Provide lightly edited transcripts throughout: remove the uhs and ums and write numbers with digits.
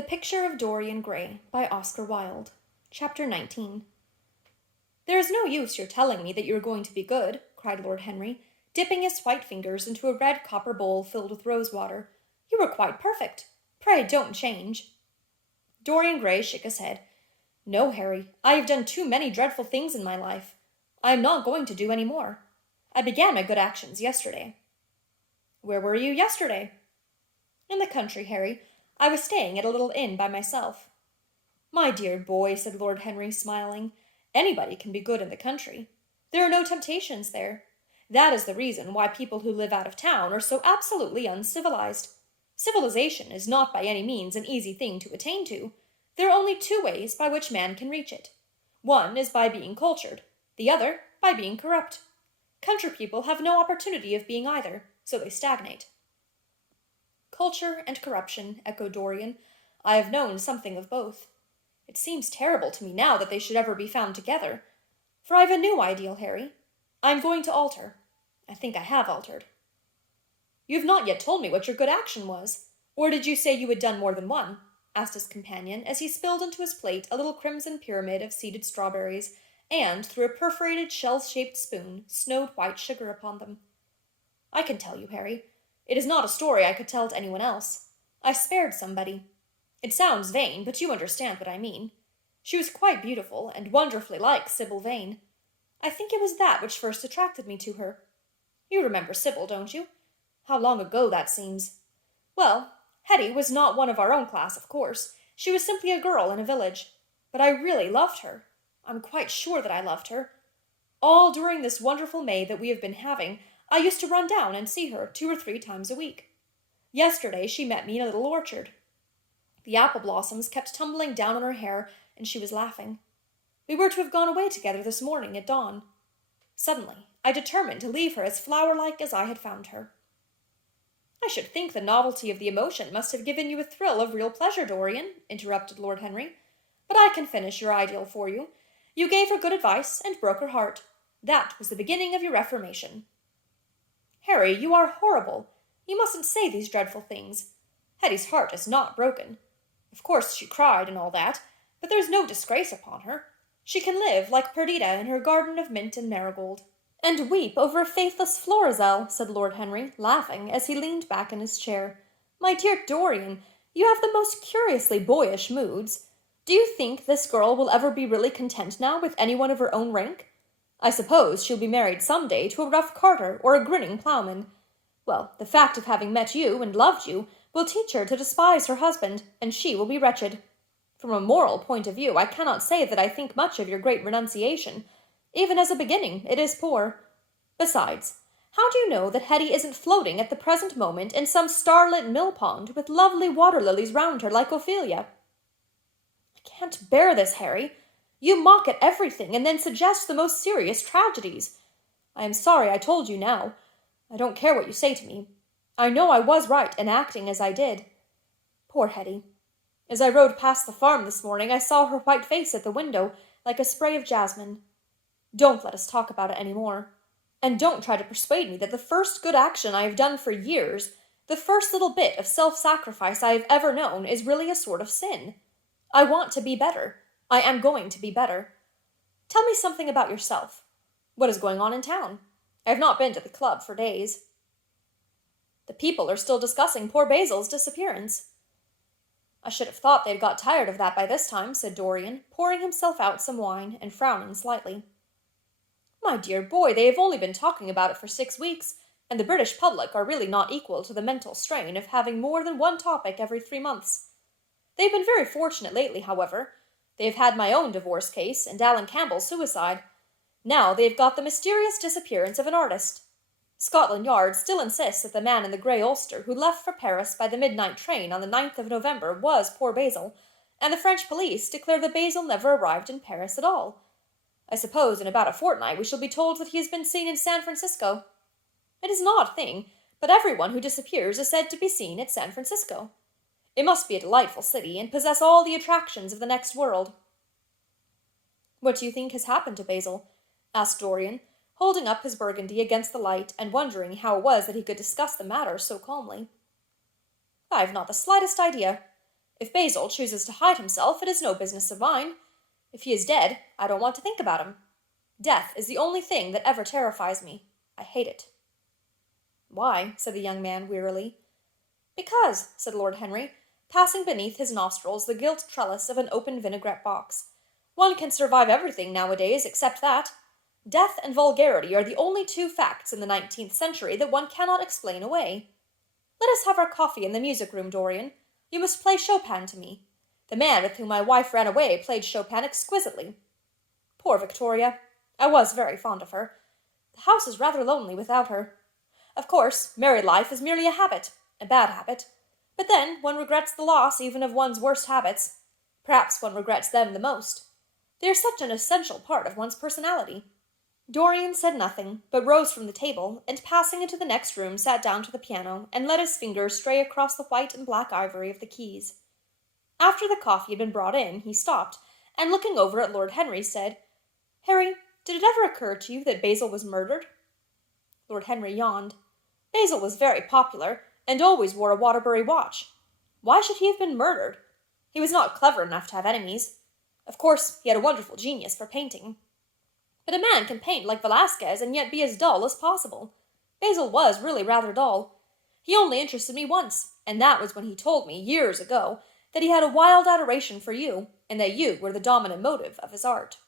The Picture of Dorian Gray by Oscar Wilde. Chapter 19. "There is no use your telling me that you are going to be good," cried Lord Henry, dipping his white fingers into a red copper bowl filled with rose-water. "You were quite perfect. Pray don't change." Dorian Gray shook his head. "No, Harry, I have done too many dreadful things in my life. I am not going to do any more. I began my good actions yesterday." "Where were you yesterday?" "In the country, Harry. I was staying at a little inn by myself." "My dear boy," said Lord Henry, smiling, "anybody can be good in the country. There are no temptations there. That is the reason why people who live out of town are so absolutely uncivilized. Civilization is not by any means an easy thing to attain to. There are only two ways by which man can reach it. One is by being cultured, the other by being corrupt. Country people have no opportunity of being either, so they stagnate." "Culture and corruption," echoed Dorian. "I have known something of both. It seems terrible to me now that they should ever be found together. For I have a new ideal, Harry. I am going to alter. I think I have altered." "You have not yet told me what your good action was. Or did you say you had done more than one?" asked his companion, as he spilled into his plate a little crimson pyramid of seeded strawberries, and, through a perforated shell-shaped spoon, snowed white sugar upon them. "I can tell you, Harry. It is not a story I could tell to anyone else. I spared somebody. It sounds vain, but you understand what I mean. She was quite beautiful, and wonderfully like Sybil Vane. I think it was that which first attracted me to her. You remember Sybil, don't you? How long ago that seems! Well, Hetty was not one of our own class, of course. She was simply a girl in a village. But I really loved her. I'm quite sure that I loved her. All during this wonderful May that we have been having, I used to run down and see her 2 or 3 times a week. Yesterday she met me in a little orchard. The apple blossoms kept tumbling down on her hair, and she was laughing. We were to have gone away together this morning at dawn. Suddenly, I determined to leave her as flower-like as I had found her." "I should think the novelty of the emotion must have given you a thrill of real pleasure, Dorian," interrupted Lord Henry. "But I can finish your ideal for you. You gave her good advice and broke her heart. That was the beginning of your reformation." "Harry, you are horrible. You mustn't say these dreadful things. Hetty's heart is not broken. Of course she cried and all that, but there's no disgrace upon her. She can live, like Perdita, in her garden of mint and marigold." "And weep over a faithless Florizel," said Lord Henry, laughing, as he leaned back in his chair. "My dear Dorian, you have the most curiously boyish moods. Do you think this girl will ever be really content now with anyone of her own rank? I suppose she'll be married some day to a rough carter or a grinning ploughman. Well, the fact of having met you and loved you will teach her to despise her husband, and she will be wretched. From a moral point of view, I cannot say that I think much of your great renunciation. Even as a beginning, it is poor. Besides, how do you know that Hetty isn't floating at the present moment in some starlit mill-pond with lovely water-lilies round her like Ophelia?" "I can't bear this, Harry. You mock at everything, and then suggest the most serious tragedies. I am sorry I told you now. I don't care what you say to me. I know I was right in acting as I did. Poor Hetty. As I rode past the farm this morning, I saw her white face at the window, like a spray of jasmine. Don't let us talk about it any more. And don't try to persuade me that the first good action I have done for years, the first little bit of self-sacrifice I have ever known, is really a sort of sin. I want to be better. I am going to be better. Tell me something about yourself. What is going on in town? I have not been to the club for days." "The people are still discussing poor Basil's disappearance." "I should have thought they had got tired of that by this time," said Dorian, pouring himself out some wine and frowning slightly. "My dear boy, they have only been talking about it for 6 weeks, and the British public are really not equal to the mental strain of having more than one topic every 3 months. They've been very fortunate lately, however. They have had my own divorce case and Alan Campbell's suicide. Now they have got the mysterious disappearance of an artist. Scotland Yard still insists that the man in the grey ulster who left for Paris by the midnight train on the 9th of November was poor Basil, and the French police declare that Basil never arrived in Paris at all. I suppose in about a fortnight we shall be told that he has been seen in San Francisco. It is an odd thing, but everyone who disappears is said to be seen at San Francisco. It must be a delightful city, and possess all the attractions of the next world." "What do you think has happened to Basil?" asked Dorian, holding up his burgundy against the light, and wondering how it was that he could discuss the matter so calmly. "I have not the slightest idea. If Basil chooses to hide himself, it is no business of mine. If he is dead, I don't want to think about him. Death is the only thing that ever terrifies me. I hate it." "Why?" said the young man wearily. "Because," said Lord Henry, passing beneath his nostrils the gilt trellis of an open vinaigrette box, "one can survive everything nowadays except that. Death and vulgarity are the only two facts in the 19th century that one cannot explain away. Let us have our coffee in the music-room, Dorian. You must play Chopin to me. The man with whom my wife ran away played Chopin exquisitely. Poor Victoria! I was very fond of her. The house is rather lonely without her. Of course, married life is merely a habit, a bad habit. But then one regrets the loss even of one's worst habits. Perhaps one regrets them the most. They are such an essential part of one's personality." Dorian said nothing, but rose from the table, and passing into the next room sat down to the piano, and let his fingers stray across the white and black ivory of the keys. After the coffee had been brought in, he stopped, and looking over at Lord Henry, said, "Harry, did it ever occur to you that Basil was murdered?" Lord Henry yawned. "Basil was very popular, and always wore a Waterbury watch. Why should he have been murdered? He was not clever enough to have enemies. Of course, he had a wonderful genius for painting. But a man can paint like Velasquez and yet be as dull as possible. Basil was really rather dull. He only interested me once, and that was when he told me, years ago, that he had a wild adoration for you, and that you were the dominant motive of his art."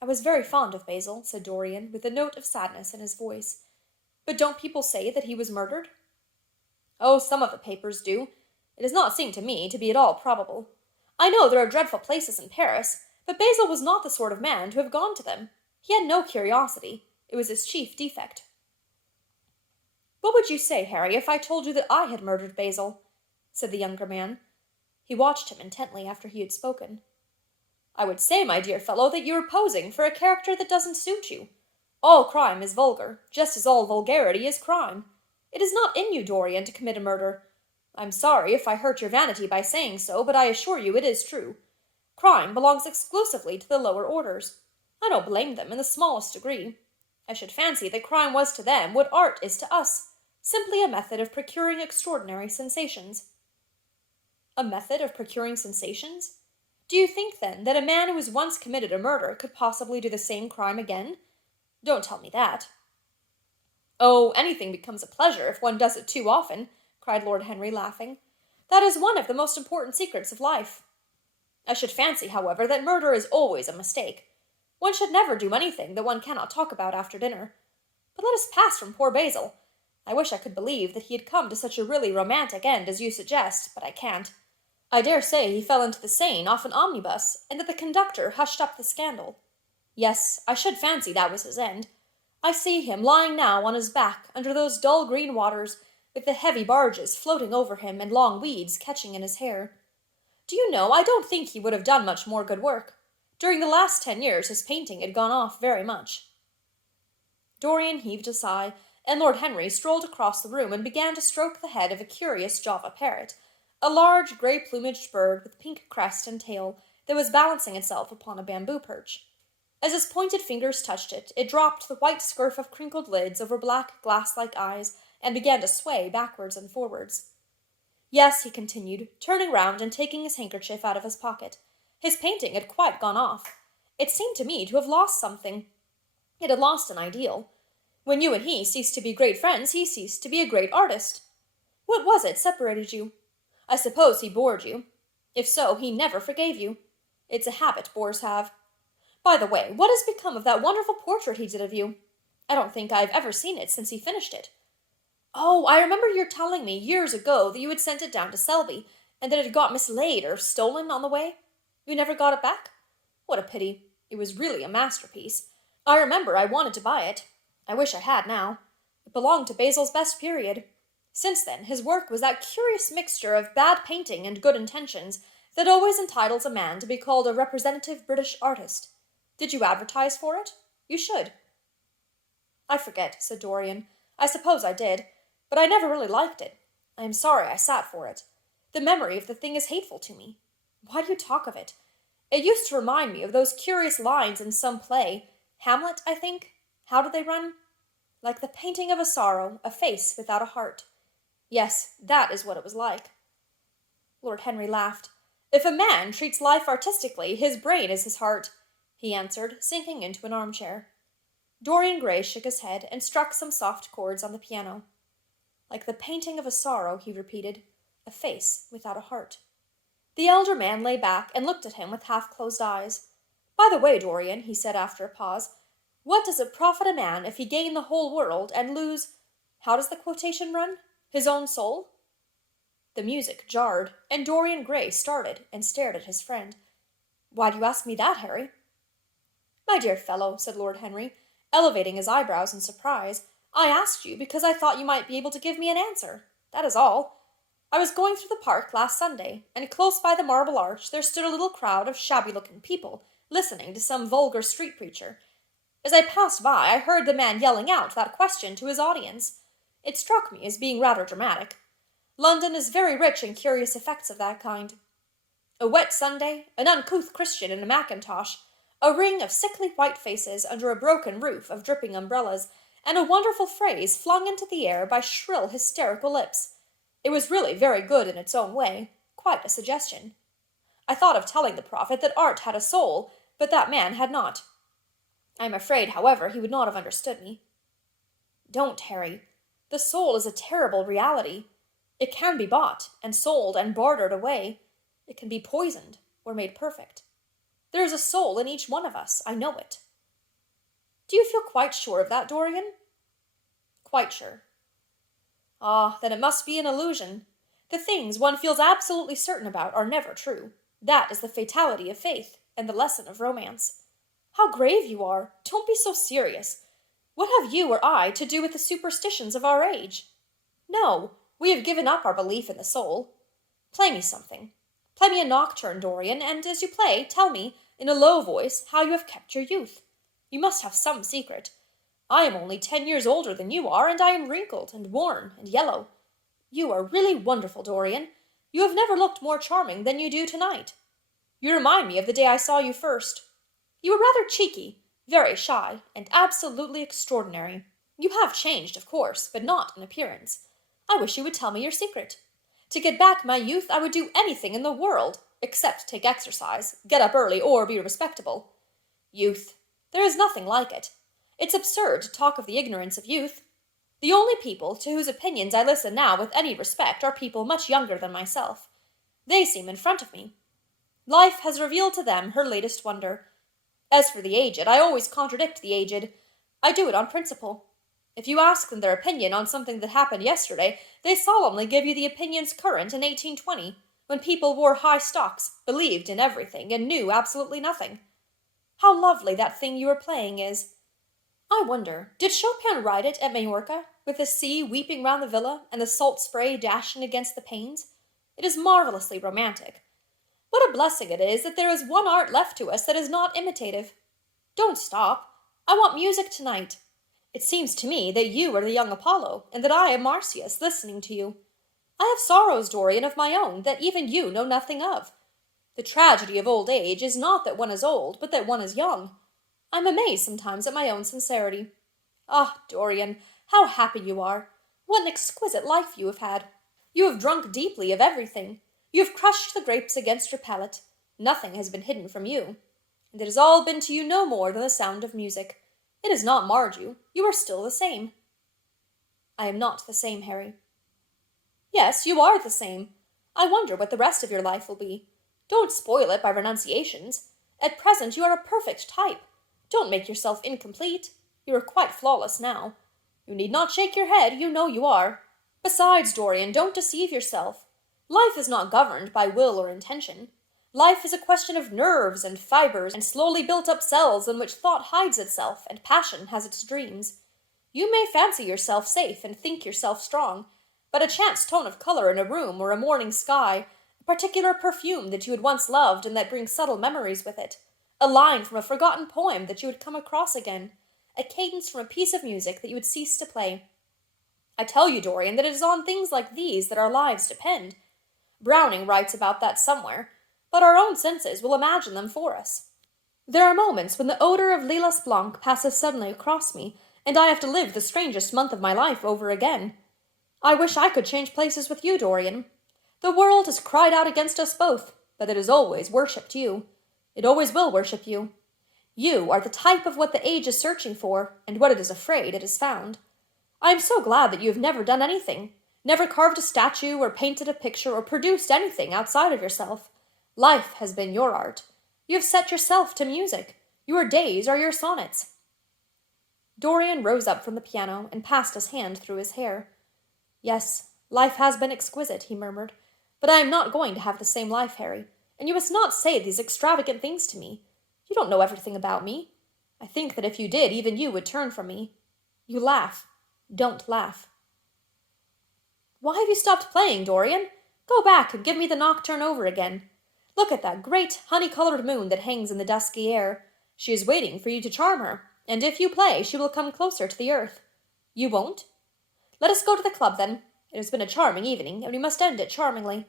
"I was very fond of Basil," said Dorian, with a note of sadness in his voice. "But don't people say that he was murdered?" "Oh, some of the papers do. It does not seem to me to be at all probable. I know there are dreadful places in Paris, but Basil was not the sort of man to have gone to them. He had no curiosity. It was his chief defect." "What would you say, Harry, if I told you that I had murdered Basil?" said the younger man. He watched him intently after he had spoken. "I would say, my dear fellow, that you are posing for a character that doesn't suit you. All crime is vulgar, just as all vulgarity is crime. It is not in you, Dorian, to commit a murder. I'm sorry if I hurt your vanity by saying so, but I assure you it is true. Crime belongs exclusively to the lower orders. I don't blame them in the smallest degree. I should fancy that crime was to them what art is to us, simply a method of procuring extraordinary sensations." "A method of procuring sensations? Do you think, then, that a man who has once committed a murder could possibly do the same crime again? Don't tell me that." "Oh, anything becomes a pleasure if one does it too often," cried Lord Henry, laughing. "That is one of the most important secrets of life. I should fancy, however, that murder is always a mistake. One should never do anything that one cannot talk about after dinner. But let us pass from poor Basil. I wish I could believe that he had come to such a really romantic end as you suggest, but I can't. I dare say he fell into the Seine off an omnibus, and that the conductor hushed up the scandal. Yes, I should fancy that was his end. I see him lying now on his back under those dull green waters, with the heavy barges floating over him and long weeds catching in his hair. Do you know, I don't think he would have done much more good work. During the last 10 years his painting had gone off very much." Dorian heaved a sigh, and Lord Henry strolled across the room and began to stroke the head of a curious Java parrot, a large grey-plumaged bird with pink crest and tail that was balancing itself upon a bamboo perch. As his pointed fingers touched it, it dropped the white scurf of crinkled lids over black glass-like eyes and began to sway backwards and forwards. "Yes," he continued, turning round and taking his handkerchief out of his pocket. "His painting had quite gone off. It seemed to me to have lost something. It had lost an ideal. When you and he ceased to be great friends, he ceased to be a great artist. What was it separated you? I suppose he bored you. If so, he never forgave you. It's a habit bores have. By the way, what has become of that wonderful portrait he did of you? I don't think I have ever seen it since he finished it. Oh, I remember your telling me years ago that you had sent it down to Selby, and that it had got mislaid or stolen on the way. You never got it back? What a pity. It was really a masterpiece. I remember I wanted to buy it. I wish I had now. It belonged to Basil's best period. Since then, his work was that curious mixture of bad painting and good intentions that always entitles a man to be called a representative British artist. Did you advertise for it? You should." "I forget," said Dorian. "I suppose I did, but I never really liked it. I am sorry I sat for it. The memory of the thing is hateful to me. Why do you talk of it? It used to remind me of those curious lines in some play, Hamlet, I think. How did they run? Like the painting of a sorrow, a face without a heart. Yes, that is what it was like." Lord Henry laughed. If a man treats life artistically, his brain is his heart, he answered, sinking into an armchair. Dorian Gray shook his head and struck some soft chords on the piano. Like the painting of a sorrow, he repeated, a face without a heart. The elder man lay back and looked at him with half-closed eyes. By the way, Dorian, he said after a pause, what does it profit a man if he gain the whole world and lose, how does the quotation run, his own soul? The music jarred, and Dorian Gray started and stared at his friend. Why do you ask me that, Harry? My dear fellow, said Lord Henry, elevating his eyebrows in surprise, I asked you because I thought you might be able to give me an answer. That is all. I was going through the park last Sunday, and close by the Marble Arch there stood a little crowd of shabby-looking people, listening to some vulgar street preacher. As I passed by, I heard the man yelling out that question to his audience. It struck me as being rather dramatic. London is very rich in curious effects of that kind. A wet Sunday, an uncouth Christian in a mackintosh, a ring of sickly white faces under a broken roof of dripping umbrellas, and a wonderful phrase flung into the air by shrill, hysterical lips. It was really very good in its own way, quite a suggestion. I thought of telling the prophet that art had a soul, but that man had not. I am afraid, however, he would not have understood me. Don't, Harry. The soul is a terrible reality. It can be bought, and sold, and bartered away. It can be poisoned, or made perfect. There is a soul in each one of us, I know it. Do you feel quite sure of that, Dorian? Quite sure. Ah, then it must be an illusion. The things one feels absolutely certain about are never true. That is the fatality of faith, and the lesson of romance. How grave you are! Don't be so serious. What have you or I to do with the superstitions of our age? No, we have given up our belief in the soul. Play me something. Play me a nocturne, Dorian, and as you play, tell me, in a low voice, how you have kept your youth. You must have some secret. I am only 10 years older than you are, and I am wrinkled and worn and yellow. You are really wonderful, Dorian. You have never looked more charming than you do tonight. You remind me of the day I saw you first. You were rather cheeky, very shy, and absolutely extraordinary. You have changed, of course, but not in appearance. I wish you would tell me your secret. To get back my youth, I would do anything in the world, except take exercise, get up early, or be respectable. Youth. There is nothing like it. It's absurd to talk of the ignorance of youth. The only people to whose opinions I listen now with any respect are people much younger than myself. They seem in front of me. Life has revealed to them her latest wonder. As for the aged, I always contradict the aged. I do it on principle. If you ask them their opinion on something that happened yesterday, they solemnly give you the opinions current in 1820, when people wore high stocks, believed in everything, and knew absolutely nothing. How lovely that thing you are playing is. I wonder, did Chopin write it at Majorca, with the sea weeping round the villa, and the salt spray dashing against the panes? It is marvelously romantic. What a blessing it is that there is one art left to us that is not imitative. Don't stop. I want music tonight. It seems to me that you are the young Apollo, and that I am Marsyas, listening to you. I have sorrows, Dorian, of my own, that even you know nothing of. The tragedy of old age is not that one is old, but that one is young. I am amazed sometimes at my own sincerity. Ah, Dorian, how happy you are! What an exquisite life you have had! You have drunk deeply of everything. You have crushed the grapes against your palate. Nothing has been hidden from you. And it has all been to you no more than the sound of music. It has not marred you. You are still the same. I am not the same, Harry. Yes, you are the same. I wonder what the rest of your life will be. Don't spoil it by renunciations. At present you are a perfect type. Don't make yourself incomplete. You are quite flawless now. You need not shake your head, you know you are. Besides, Dorian, don't deceive yourself. Life is not governed by will or intention. Life is a question of nerves and fibers and slowly built-up cells in which thought hides itself and passion has its dreams. You may fancy yourself safe and think yourself strong, but a chance tone of color in a room or a morning sky, a particular perfume that you had once loved and that brings subtle memories with it, a line from a forgotten poem that you would come across again, a cadence from a piece of music that you would cease to play. I tell you, Dorian, that it is on things like these that our lives depend. Browning writes about that somewhere, but our own senses will imagine them for us. There are moments when the odor of Lilas Blanc passes suddenly across me, and I have to live the strangest month of my life over again. I wish I could change places with you, Dorian. The world has cried out against us both, but it has always worshipped you. It always will worship you. You are the type of what the age is searching for, and what it is afraid it has found. I am so glad that you have never done anything, never carved a statue or painted a picture or produced anything outside of yourself. Life has been your art. You have set yourself to music. Your days are your sonnets. Dorian rose up from the piano and passed his hand through his hair. Yes, life has been exquisite, he murmured, but I am not going to have the same life, Harry, and you must not say these extravagant things to me. You don't know everything about me. I think that if you did, even you would turn from me. You laugh. Don't laugh. Why have you stopped playing, Dorian? Go back and give me the nocturne over again. Look at that great honey-colored moon that hangs in the dusky air. She is waiting for you to charm her, and if you play, she will come closer to the earth. You won't? Let us go to the club, then. It has been a charming evening, and we must end it charmingly.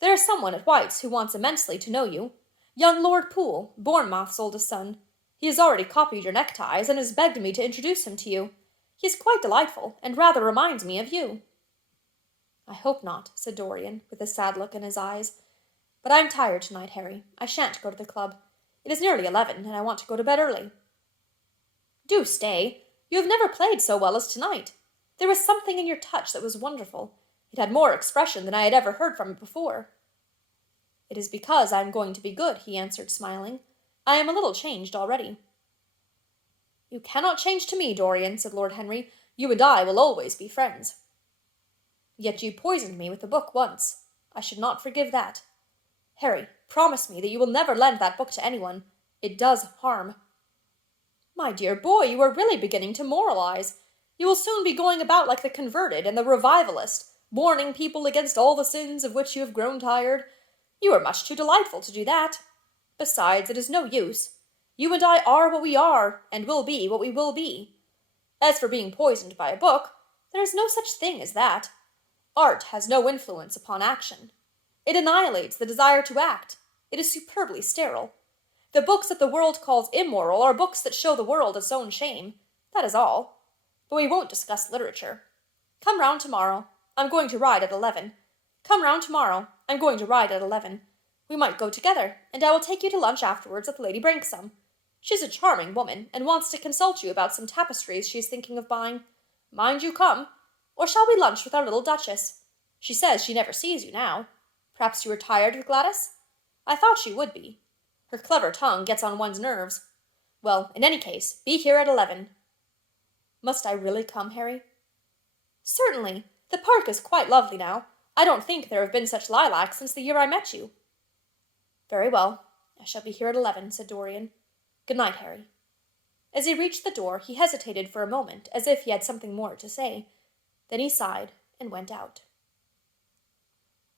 There is someone at White's who wants immensely to know you. Young Lord Poole, Bournemouth's oldest son. He has already copied your neckties, and has begged me to introduce him to you. He is quite delightful, and rather reminds me of you. I hope not, said Dorian, with a sad look in his eyes. But I am tired tonight, Harry. I shan't go to the club. It is nearly 11, and I want to go to bed early. Do stay. You have never played so well as tonight. There was something in your touch that was wonderful. It had more expression than I had ever heard from it before. It is because I am going to be good, he answered, smiling. I am a little changed already. You cannot change to me, Dorian, said Lord Henry. You and I will always be friends. Yet you poisoned me with a book once. I should not forgive that. Harry, promise me that you will never lend that book to anyone. It does harm. My dear boy, you are really beginning to moralize. You will soon be going about like the converted and the revivalist, warning people against all the sins of which you have grown tired. You are much too delightful to do that. Besides, it is no use. You and I are what we are, and will be what we will be. As for being poisoned by a book, there is no such thing as that. Art has no influence upon action. It annihilates the desire to act. It is superbly sterile. The books that the world calls immoral are books that show the world its own shame. That is all. But we won't discuss literature. Come round tomorrow. I'm going to ride at 11. Come round tomorrow. I'm going to ride at 11. We might go together, and I will take you to lunch afterwards with Lady Branksome. She's a charming woman, and wants to consult you about some tapestries she is thinking of buying. Mind you come. Or shall we lunch with our little Duchess? She says she never sees you now. Perhaps you are tired of Gladys? I thought she would be. Her clever tongue gets on one's nerves. Well, in any case, be here at 11. Must I really come, Harry? Certainly. The park is quite lovely now. I don't think there have been such lilacs since the year I met you. Very well. I shall be here at 11, said Dorian. Good night, Harry. As he reached the door, he hesitated for a moment, as if he had something more to say. Then he sighed and went out.